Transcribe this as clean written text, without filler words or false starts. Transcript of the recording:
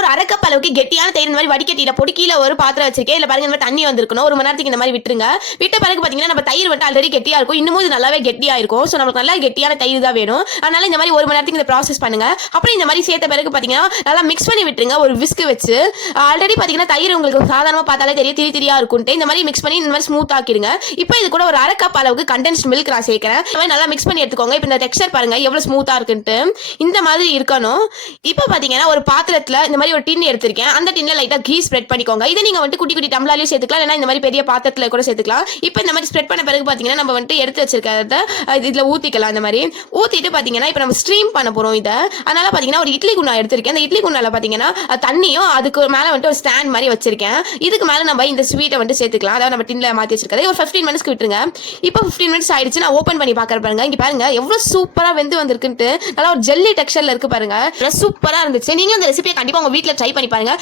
ஒரு அரை கப் அளவுக்கு கெட்டியான தயிர் இந்த மாதிரி வடிகட்டியில பொடி கீழே ஒரு பாத்திரம் வச்சிருக்கேன். இதுல பாருங்க இந்த மாதிரி தண்ணி வந்திருக்கணும். 1 மணி நேரத்துக்கு இந்த மாதிரி விட்டுருங்க. விட்ட பிறகு பாத்தீங்கன்னா நம்ம தயிர் வந்து ஆல்ரெடி கெட்டியா இருக்கும். இன்னமும் இது நல்லாவே கெட்டியா இருக்கும். ஸோ நமக்கு நல்லா கெட்டியான தயிர் தான் வேணும். அதனால இந்த மாதிரி 1 மணி நேரத்துக்கு இந்த ப்ராசஸ் பண்ணுங்க. அப்புறம் இந்த மாதிரி சேர்த்த பிறகு பாத்தீங்கன்னா நல்லா மிக்ஸ் பண்ணி விட்டுருங்க ஒரு விஸ்க் வச்சு. ஆல்ரெடி பாத்தீங்கன்னா தயிர் உங்களுக்கு சாதாரணமா பார்த்தாலே தெரியும் திரி திரியா இருக்கும்ட்டு. இந்த மாதிரி மிக்ஸ் பண்ணி இந்த மாதிரி ஸ்மூத் ஆக்கிடுங்க. இப்போ இது கூட ஒரு அரை கப் அளவுக்கு கண்டென்ஸ்ட் மில்க் நான் சேர்க்கிறேன். இந்த மாதிரி நல்லா மிக்ஸ் பண்ணி எடுத்துக்கோங்க. இப்போ இந்த டெக்ஸ்சர் பாருங்க எவ்வளவு ஸ்மூத்தா இருக்குன்ட்டு. இந்த மாதிரி இருக்கணும். இப்போ பாத்தீங்கன்னா ஒரு பாத்திரத்துல இந்த மாதிரி ஒரு டின் எடுத்திருக்கேன். அந்த டின்ல லைட்டா கீ ஸ்ப்ரெட் பண்ணிக்கோங்க. இதை நீங்க வந்து குட்டி குட்டி டம்ளர்லயே சேர்த்துக்கலாம். இல்லைன்னா இந்த மாதிரி பெரிய பாத்திரத்துல கூட சேர்த்துக்கலாம். இப்போ இந்த மாதிரி ஸ்ப்ரெட் பண்ண பிறகு பாத்தீங்கன்னா நம்ம வந்து எடுத்து வச்சிருக்கிறத இதுல ஊத்திக்கலாம். இந்த மாதிரி ஊத்திட்டு பாத்தீங்கன்னா இப்போ நம்ம ஸ்ட்ரீம் பண்ண போறோம் இதை. அதனால பாத்தீங்கன்னா ஒரு இட்லி குண்டா எடுத்திருக்கேன். அந்த இட்லி குண்டால பாத்தீங்கன்னா தண்ணியும் அதுக்கு மேல வந்து ஒரு ஸ்டாண்ட் மாதிரி வச்சிருக்கேன். இதுக்கு மேல நம்ம இந்த ஸ்வீட்டை வந்து சேர்த்துக்கலாம். அதாவது நம்ம டின்ல மாத்தி வச்சிருக்கிறது ஒரு 15 மினிட்ஸ்க்கு விட்டுருங்க. இப்போ 15 மினிட்ஸ் ஆயிடுச்சு. நான் ஓபன் பண்ணி பாக்குறேன் பாருங்க. இங்க பாருங்க எவ்வளவு சூப்பரா வெந்து வந்திருக்குன்ட்டு. நல்லா ஒரு ஜெல்லி டெக்ஸ்சர்ல இருக்கு பாருங்க. சூப்பரா இருந்துச்சு. நீங்களும் இந்த ரெசிபியை கண்டிப்பா உங்க வீட்ல ட்ரை பண்ணி பாருங்க.